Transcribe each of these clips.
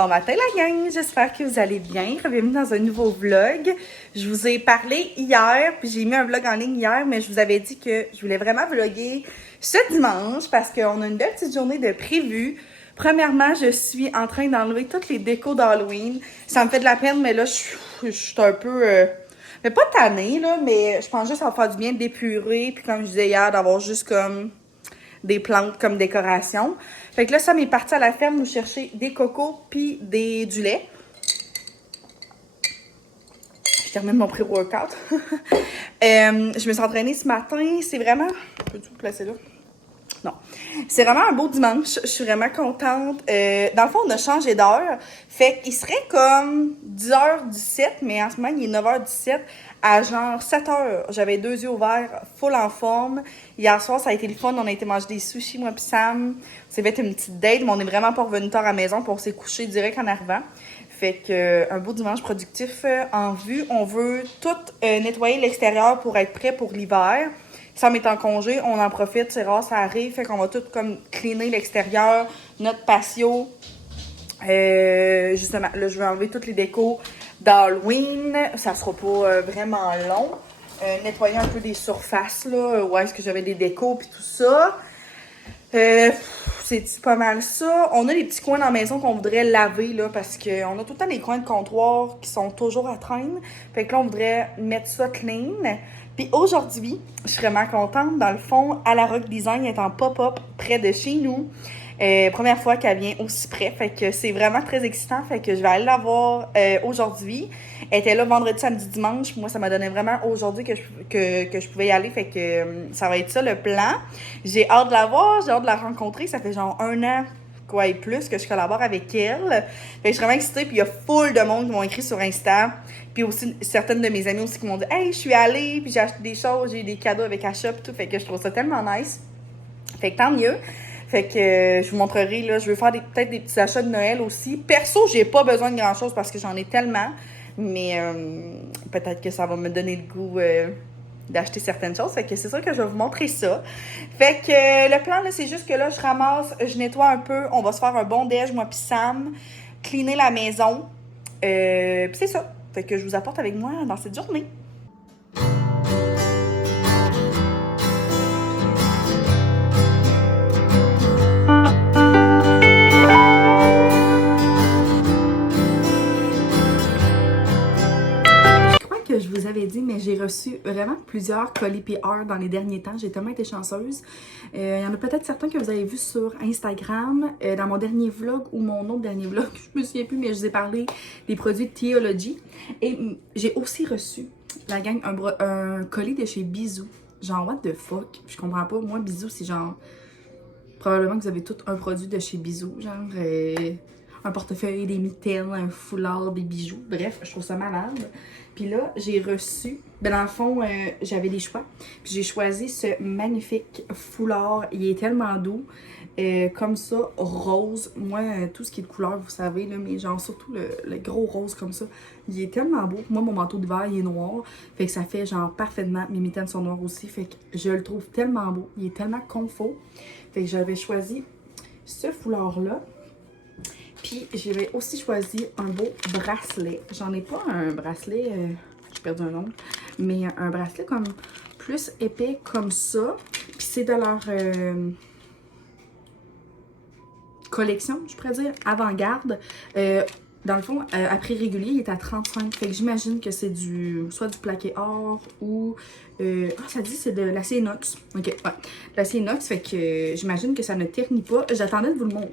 Bon matin la gang, j'espère que vous allez bien. Bienvenue dans un nouveau vlog. Je vous ai parlé hier, puis j'ai mis un vlog en ligne hier, mais je vous avais dit que je voulais vraiment vlogger ce dimanche parce qu'on a une belle petite journée de prévue. Premièrement, je suis en train d'enlever toutes les décos d'Halloween. Ça me fait de la peine, mais là, je suis un peu... mais pas tannée, là, mais je pense juste que ça va faire du bien d'épurer, puis comme je disais hier, d'avoir juste comme des plantes comme décoration. Fait que là, Sam est parti à la ferme nous chercher des cocos puis du lait. Je termine mon pré-workout. Je me suis entraînée ce matin. C'est vraiment... Peux-tu vous placer là? Non. C'est vraiment un beau dimanche. Je suis vraiment contente. Dans le fond, on a changé d'heure. Fait qu'il serait comme 10h17, mais en ce moment, il est 9h17. À genre 7h, j'avais 2 yeux ouverts, full en forme. Hier soir, ça a été le fun. On a été manger des sushis, moi pis Sam. Ça va être une petite date, mais on est vraiment pas revenu tard à la maison, puis on s'est couché direct en arrivant. Fait que un beau dimanche productif en vue. On veut tout nettoyer l'extérieur pour être prêt pour l'hiver. Sam est en congé, on en profite, c'est rare, ça arrive. Fait qu'on va tout comme cleaner l'extérieur, notre patio. Justement, là, je vais enlever toutes les décos d'Halloween. Ça sera pas vraiment long. Nettoyer un peu des surfaces, là, où est-ce que j'avais des décos puis tout ça. C'est pas mal ça. On a des petits coins dans la maison qu'on voudrait laver, là, parce qu'on a tout le temps des coins de comptoir qui sont toujours à traîne. Fait que là, on voudrait mettre ça clean. Puis aujourd'hui, je suis vraiment contente. Dans le fond, à la Rock Design est en pop-up près de chez nous. Première fois qu'elle vient aussi près, fait que c'est vraiment très excitant, fait que je vais aller la voir aujourd'hui. Elle était là vendredi, samedi, dimanche. Moi, ça m'a donné vraiment aujourd'hui que je pouvais y aller, fait que ça va être ça le plan. J'ai hâte de la voir, j'ai hâte de la rencontrer. Ça fait genre 1 an, quoi et plus, que je collabore avec elle. Fait que je suis vraiment excitée, puis il y a full de monde qui m'ont écrit sur Insta. Puis aussi, certaines de mes amies aussi qui m'ont dit « Hey, je suis allée, puis j'ai acheté des choses, j'ai eu des cadeaux avec Achat, puis tout. » Fait que je trouve ça tellement nice. Fait que tant mieux. Fait que je vous montrerai, là, je veux faire peut-être des petits achats de Noël aussi. Perso, j'ai pas besoin de grand-chose parce que j'en ai tellement. Mais peut-être que ça va me donner le goût d'acheter certaines choses. Fait que c'est sûr que je vais vous montrer ça. Fait que le plan, là, c'est juste que là, je ramasse, je nettoie un peu. On va se faire un bon déj, moi puis Sam. Cleaner la maison. Puis c'est ça. Fait que je vous apporte avec moi dans cette journée. Je vous avais dit, mais j'ai reçu vraiment plusieurs colis PR dans les derniers temps. J'ai tellement été chanceuse. Il y en a peut-être certains que vous avez vus sur Instagram, dans mon dernier vlog ou mon autre dernier vlog. Je me souviens plus, mais je vous ai parlé des produits de Theology. Et j'ai aussi reçu, la gang, un colis de chez Bisou. Genre, what the fuck? Je comprends pas. Moi, Bisou, c'est genre... Probablement que vous avez tout un produit de chez Bisou. Genre... un portefeuille, des mitaines, un foulard, des bijoux. Bref, je trouve ça malade. Puis là, j'ai reçu... Ben dans le fond, j'avais des choix. Puis j'ai choisi ce magnifique foulard. Il est tellement doux. Comme ça, rose. Moi, tout ce qui est de couleur, vous savez, là, mais genre surtout le gros rose comme ça. Il est tellement beau. Moi, mon manteau d'hiver, il est noir. Fait que ça fait genre parfaitement. Mes mitaines sont noires aussi. Fait que je le trouve tellement beau. Il est tellement confort. Fait que j'avais choisi ce foulard-là. Puis, j'avais aussi choisi un beau bracelet. J'en ai pas un bracelet, j'ai perdu un nom, mais un bracelet comme plus épais comme ça. Puis c'est de leur collection, je pourrais dire, avant-garde. Dans le fond, à prix régulier, il est à 35. Fait que j'imagine que c'est soit du plaqué or ou... ça dit c'est de l'acier inox. Ok, ouais. L'acier inox, fait que j'imagine que ça ne ternit pas. J'attendais de vous le montrer.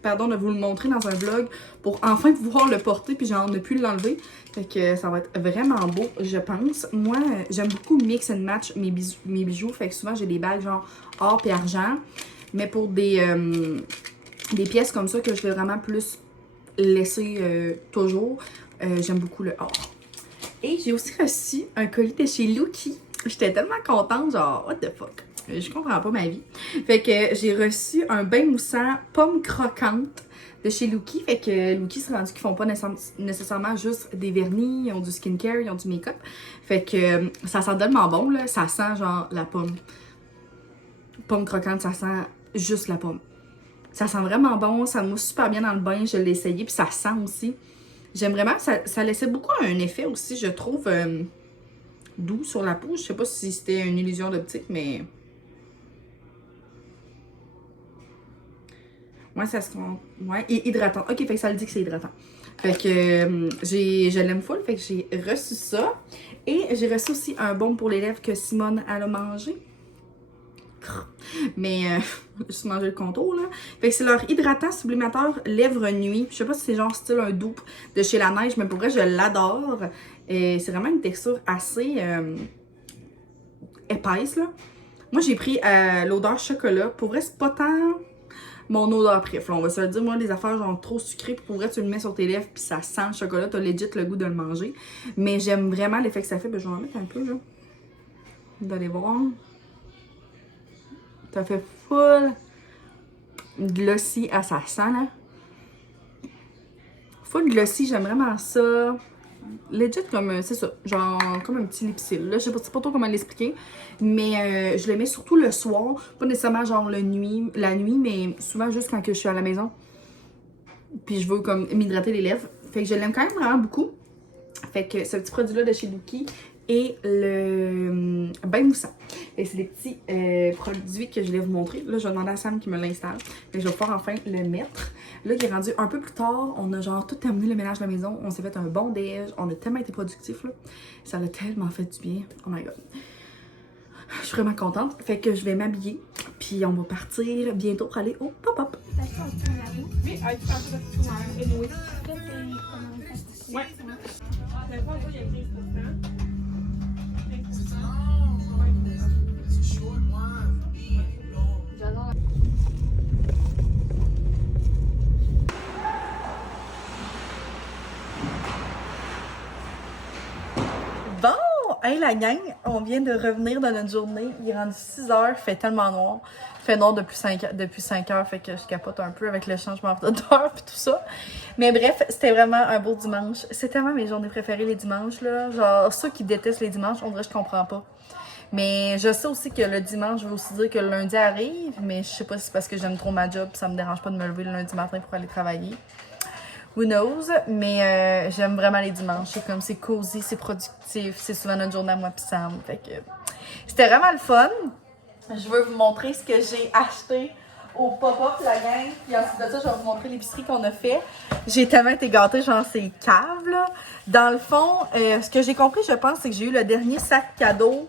De vous le montrer dans un vlog pour enfin pouvoir le porter puis genre ne plus l'enlever. Fait que ça va être vraiment beau, je pense. Moi, j'aime beaucoup mix and match mes bijoux. Fait que souvent, j'ai des bagues genre or et argent. Mais pour des pièces comme ça que je vais vraiment plus laisser toujours, j'aime beaucoup le or. Et j'ai aussi reçu un colis de chez Looky. J'étais tellement contente, genre, what the fuck. Je comprends pas ma vie. Fait que j'ai reçu un bain moussant pomme croquante de chez Looky. Fait que Looky, c'est rendu qu'ils font pas nécessairement juste des vernis. Ils ont du skincare, ils ont du make-up. Fait que ça sent tellement bon, là. Ça sent genre la pomme. Pomme croquante, ça sent juste la pomme. Ça sent vraiment bon, ça mousse super bien dans le bain, je l'ai essayé, puis ça sent aussi. J'aime vraiment, ça laissait beaucoup un effet aussi, je trouve, doux sur la peau. Je sais pas si c'était une illusion d'optique, mais... Ouais, ça se... Ouais, et hydratant. Ok, fait que ça le dit que c'est hydratant. Fait que je l'aime full, fait que j'ai reçu ça. Et j'ai reçu aussi un baume pour les lèvres que Simone, elle a mangé. Mais juste manger le contour là. Fait que c'est leur hydratant sublimateur lèvres nuit. Je sais pas si c'est genre style un dupe de chez La Neige, mais pour vrai je l'adore. Et c'est vraiment une texture assez épaisse là. Moi j'ai pris l'odeur chocolat. Pour vrai c'est pas tant mon odeur préf. Là, on va se le dire, moi les affaires genre trop sucrées, puis pour vrai tu le mets sur tes lèvres puis ça sent le chocolat, t'as legit le goût de le manger. Mais j'aime vraiment l'effet que ça fait. Ben, je vais en mettre un peu là. Vous allez voir. Ça fait full glossy à ça sent là. Full glossy, j'aime vraiment ça. Legit comme, c'est ça, genre comme un petit lipsil. Là, je sais pas trop comment l'expliquer. Mais je le mets surtout le soir. Pas nécessairement genre la nuit, mais souvent juste quand que je suis à la maison. Puis je veux comme m'hydrater les lèvres. Fait que je l'aime quand même vraiment beaucoup. Fait que ce petit produit-là de chez Dookie et le bain moussant. Et c'est des petits produits que je vais vous montrer. Là, je vais demander à Sam qui me l'installe. Et je vais pouvoir enfin le mettre. Là, il est rendu un peu plus tard. On a genre tout terminé le ménage de la maison. On s'est fait un bon déj. On a tellement été productifs, là. Ça a tellement fait du bien. Oh my god. Je suis vraiment contente. Fait que je vais m'habiller. Puis on va partir bientôt pour aller au pop-up. Oui, tu passes de tout anyway. Ouais. Mais pas il y a 15%. Bon! Hey la gang, on vient de revenir de notre journée. Il est rendu 6 heures, il fait tellement noir. Il fait noir depuis 5 heures, fait que je capote un peu avec le changement d'heure et tout ça. Mais bref, c'était vraiment un beau dimanche. C'est tellement mes journées préférées les dimanches, là. Genre, ceux qui détestent les dimanches, on dirait que je comprends pas. Mais je sais aussi que le dimanche veut aussi dire que le lundi arrive, mais je sais pas si c'est parce que j'aime trop ma job, ça me dérange pas de me lever le lundi matin pour aller travailler. Who knows? Mais j'aime vraiment les dimanches. C'est comme, c'est cosy, c'est productif, c'est souvent notre journée à moi pis Sam. Fait que c'était vraiment le fun. Je veux vous montrer ce que j'ai acheté au pop-up, la gang. Puis ensuite de ça, je vais vous montrer l'épicerie qu'on a fait. J'ai tellement été gâtée, genre c'est cave, là. Dans le fond, ce que j'ai compris, je pense, c'est que j'ai eu le dernier sac cadeau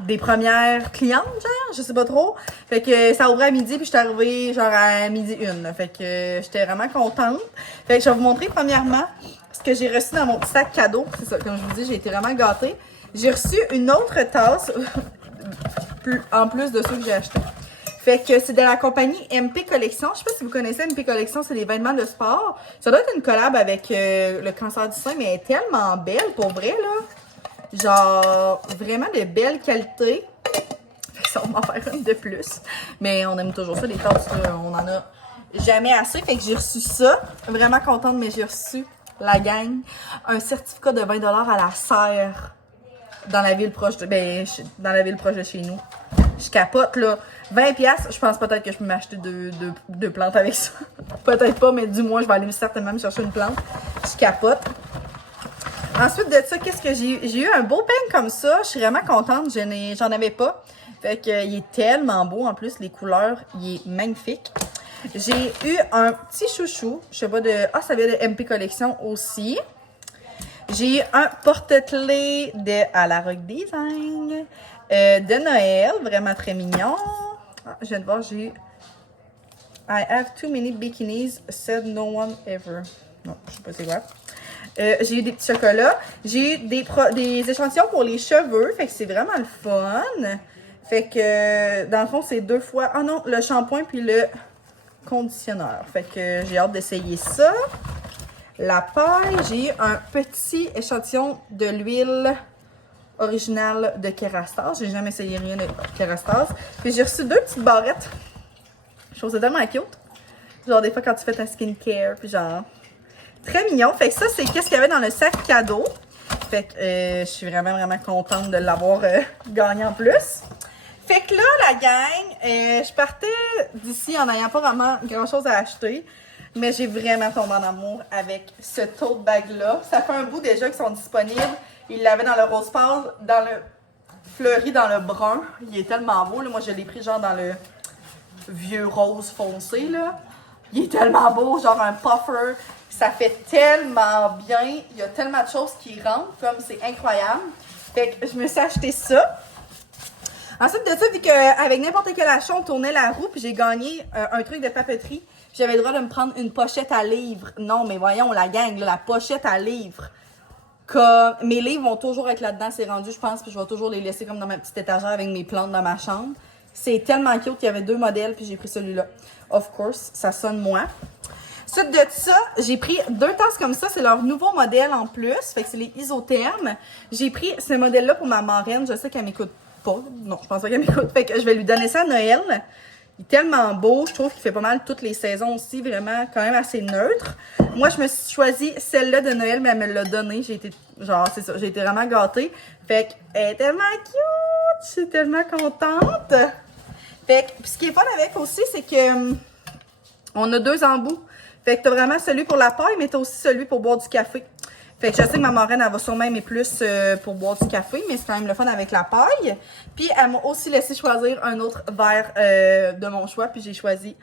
des premières clientes, genre, je sais pas trop. Fait que ça ouvrait à midi, puis j'étais arrivée genre à midi 1. Fait que j'étais vraiment contente. Fait que je vais vous montrer premièrement ce que j'ai reçu dans mon petit sac cadeau. C'est ça, comme je vous dis, j'ai été vraiment gâtée. J'ai reçu une autre tasse, en plus de ceux que j'ai achetés. Fait que c'est de la compagnie MP Collection. Je sais pas si vous connaissez MP Collection, c'est des vêtements de sport. Ça doit être une collab avec le cancer du sein, mais elle est tellement belle, pour vrai, là. Genre, vraiment de belle qualité. Fait que ça va m'en faire une de plus. Mais on aime toujours ça, les tasses, on en a jamais assez. Fait que j'ai reçu ça. Vraiment contente, mais j'ai reçu, la gang, un certificat de 20$ à la serre dans la ville proche de, dans la ville proche de chez nous. Je capote, là. 20$, je pense peut-être que je peux m'acheter deux plantes avec ça. Peut-être pas, mais du moins, je vais aller certainement me chercher une plante. Je capote. Ensuite de ça, qu'est-ce que j'ai eu un beau peigne comme ça. Je suis vraiment contente. J'en avais pas. Fait que il est tellement beau. En plus, les couleurs, il est magnifique. J'ai eu un petit chouchou. Je sais pas de... Ah, ça vient de MP Collection aussi. J'ai eu un porte-clés de à la Rock Design. De Noël. Vraiment très mignon. Ah, je viens de voir, j'ai eu... I have too many bikinis, said no one ever. Non, je sais pas c'est quoi. J'ai eu des petits chocolats. J'ai eu des échantillons pour les cheveux. Fait que c'est vraiment le fun. Fait que, dans le fond, c'est 2 fois... Ah non, le shampoing puis le conditionneur. Fait que j'ai hâte d'essayer ça. La paille, j'ai eu un petit échantillon de l'huile originale de Kerastase. J'ai jamais essayé rien de Kerastase. Puis j'ai reçu 2 petites barrettes. Je trouve ça tellement cute. Genre des fois quand tu fais ta skincare, puis genre... Très mignon. Fait que ça, c'est qu'est-ce qu'il y avait dans le sac cadeau. Fait que je suis vraiment, vraiment contente de l'avoir gagné en plus. Fait que là, la gang, je partais d'ici en n'ayant pas vraiment grand-chose à acheter. Mais j'ai vraiment tombé en amour avec ce tote bag-là. Ça fait un bout déjà qu'ils sont disponibles. Ils l'avaient dans le rose pâle, dans le fleuri, dans le brun. Il est tellement beau. Là. Moi, je l'ai pris genre dans le vieux rose foncé. Là. Il est tellement beau, genre un puffer. Ça fait tellement bien. Il y a tellement de choses qui rentrent, comme c'est incroyable. Fait que je me suis acheté ça. Ensuite de ça, vu qu'avec n'importe quel achat, on tournait la roue, puis j'ai gagné un truc de papeterie. J'avais le droit de me prendre une pochette à livres. Non, mais voyons, la gang, là, la pochette à livres. Comme, mes livres vont toujours être là-dedans, c'est rendu, je pense, puis je vais toujours les laisser comme dans ma petite étagère avec mes plantes dans ma chambre. C'est tellement cute qu'il y avait 2 modèles, puis j'ai pris celui-là. Of course, ça sonne moi. Suite de ça, j'ai pris 2 tasses comme ça. C'est leur nouveau modèle en plus. Fait que c'est les isothermes. J'ai pris ce modèle-là pour ma marraine. Je sais qu'elle m'écoute pas. Non, je pense pas qu'elle m'écoute. Fait que je vais lui donner ça à Noël. Il est tellement beau. Je trouve qu'il fait pas mal toutes les saisons aussi. Vraiment, quand même assez neutre. Moi, je me suis choisi celle-là de Noël, mais elle me l'a donnée. J'ai été, genre, c'est ça. J'ai été vraiment gâtée. Fait qu'elle est tellement cute. Je suis tellement contente. Fait que, ce qui est fun avec aussi, c'est que on a 2 embouts. Fait que t'as vraiment celui pour la paille, mais t'as aussi celui pour boire du café. Fait que je sais que ma marraine, elle va sûrement aimer plus pour boire du café, mais c'est quand même le fun avec la paille. Puis elle m'a aussi laissé choisir un autre verre de mon choix, puis j'ai choisi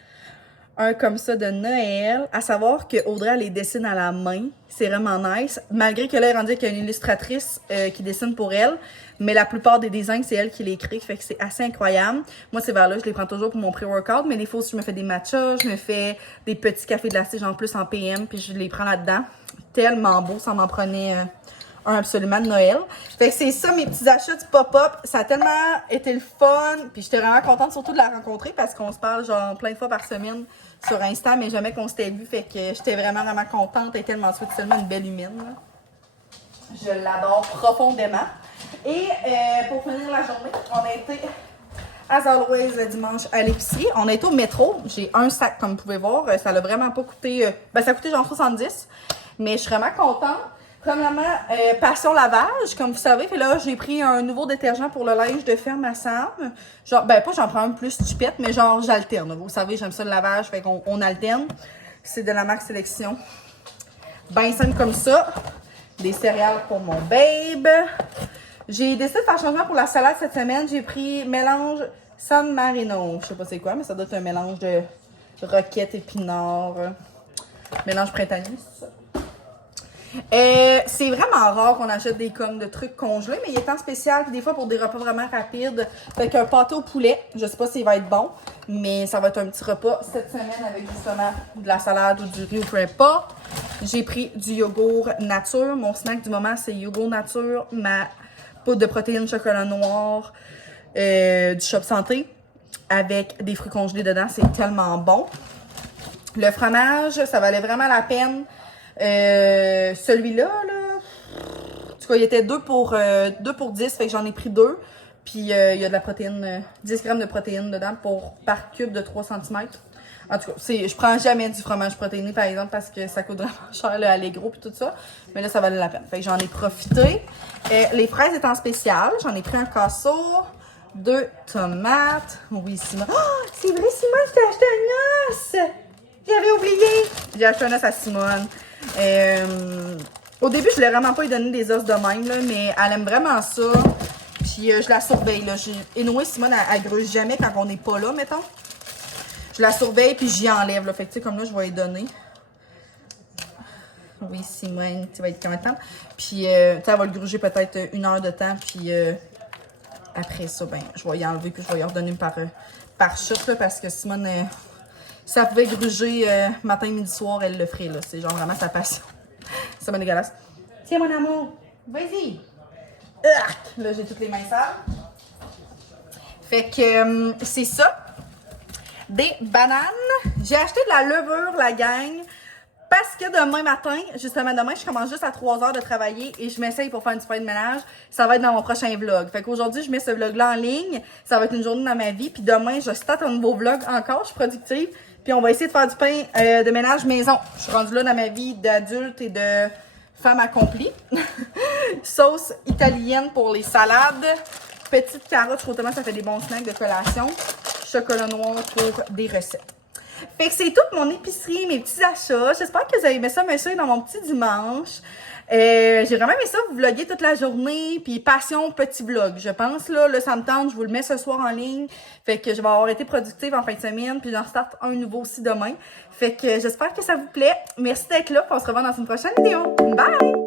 un comme ça de Noël. À savoir que Audrey, elle les dessine à la main. C'est vraiment nice. Malgré que là, elle est rendue qu'il y a une illustratrice qui dessine pour elle. Mais la plupart des designs, c'est elle qui les crée. Fait que c'est assez incroyable. Moi, ces verres-là, je les prends toujours pour mon pré-workout. Mais des fois, je me fais des matchas, je me fais des petits cafés glacés, genre plus en PM. Puis je les prends là-dedans. Tellement beau. Ça m'en prenait un absolument de Noël. Fait que c'est ça, mes petits achats du pop-up. Ça a tellement été le fun. Puis j'étais vraiment contente surtout de la rencontrer parce qu'on se parle genre plein de fois par semaine sur Insta, mais jamais qu'on s'était vu. Fait que j'étais vraiment, vraiment contente. Elle est tellement sweet, tellement une belle humaine. Là. Je l'adore profondément. Et pour finir la journée, on a été, as always, le dimanche à l'épicerie. On a été au métro. J'ai un sac, comme vous pouvez voir. Ça l'a vraiment pas coûté... ça a coûté genre 70. Mais je suis vraiment contente. Premièrement, Passion lavage, comme vous savez. Fait là, j'ai pris un nouveau détergent pour le linge de ferme à Sam. Genre, pas j'en prends un plus stupette, mais genre, j'alterne. Vous savez, j'aime ça le lavage, fait qu'on alterne. C'est de la marque Sélection. Ben simple comme ça. Des céréales pour mon babe. J'ai décidé de faire changement pour la salade cette semaine. J'ai pris mélange San Marino. Je sais pas c'est quoi, mais ça doit être un mélange de roquette, épinards. Mélange printanier, c'est ça. C'est vraiment rare qu'on achète des comme de trucs congelés, mais il est en spécial, puis des fois pour des repas vraiment rapides. Fait qu'un pâté au poulet, je sais pas s'il va être bon, mais ça va être un petit repas cette semaine avec justement de la salade ou du riz ou peu importe. J'ai pris du yogourt nature. Mon snack du moment, c'est yogourt nature, ma poudre de protéines chocolat noir, du Shop Santé avec des fruits congelés dedans. C'est tellement bon. Le fromage, ça valait vraiment la peine. Celui-là, là, en tout cas, il était 2 pour 10, fait que j'en ai pris 2. Puis il y a de la protéine, 10 grammes de protéines dedans par cube de 3 cm. En tout cas, je prends jamais du fromage protéiné, par exemple, parce que ça coûte vraiment cher, le Allegro puis tout ça. Mais là, ça valait la peine. Fait que j'en ai profité. Les fraises étant spéciales, j'en ai pris un casseau, 2 tomates. Oui, Simon. Oh, c'est vrai, Simon, je t'ai acheté un os! J'avais oublié! J'ai acheté un os à Simone. Au début, je voulais vraiment pas lui donner des os de même, là, mais elle aime vraiment ça. Puis je la surveille. Là. Et nous, Simone, elle gruge jamais quand on n'est pas là, mettons. Je la surveille, puis j'y enlève. Là. Fait que, tu sais, comme là, je vais lui donner. Oui, Simone, tu vas être contente. Puis, tu sais, elle va le gruger peut-être 1 heure de temps. Puis, après ça, ben, je vais y enlever, puis je vais y redonner par chute, là, parce que Simone, si elle pouvait gruger matin, midi, soir, elle le ferait. Là. C'est genre vraiment sa passion. C'est bien dégueulasse. Tiens, mon amour, vas-y. Là, j'ai toutes les mains sales. Fait que c'est ça. Des bananes. J'ai acheté de la levure, la gang. Parce que demain matin, justement demain, je commence juste à 3 heures de travailler et je m'essaye pour faire une super de ménage. Ça va être dans mon prochain vlog. Fait qu'aujourd'hui, je mets ce vlog-là en ligne. Ça va être une journée dans ma vie. Puis demain, je starte un nouveau vlog encore. Je suis productive. Puis on va essayer de faire du pain de ménage maison. Je suis rendue là dans ma vie d'adulte et de femme accomplie. Sauce italienne pour les salades. Petite carotte, je trouve tellement que ça fait des bons snacks de collation. Chocolat noir pour des recettes. Fait que c'est toute mon épicerie, mes petits achats. J'espère que vous avez aimé ça me suivre dans mon petit dimanche. J'ai vraiment aimé ça, vous vloguer toute la journée, puis passion petit vlog, je pense, là, ça me tente, je vous le mets ce soir en ligne, fait que je vais avoir été productive en fin de semaine, puis j'en starte un nouveau aussi demain, fait que j'espère que ça vous plaît, merci d'être là, puis on se revoit dans une prochaine vidéo, bye!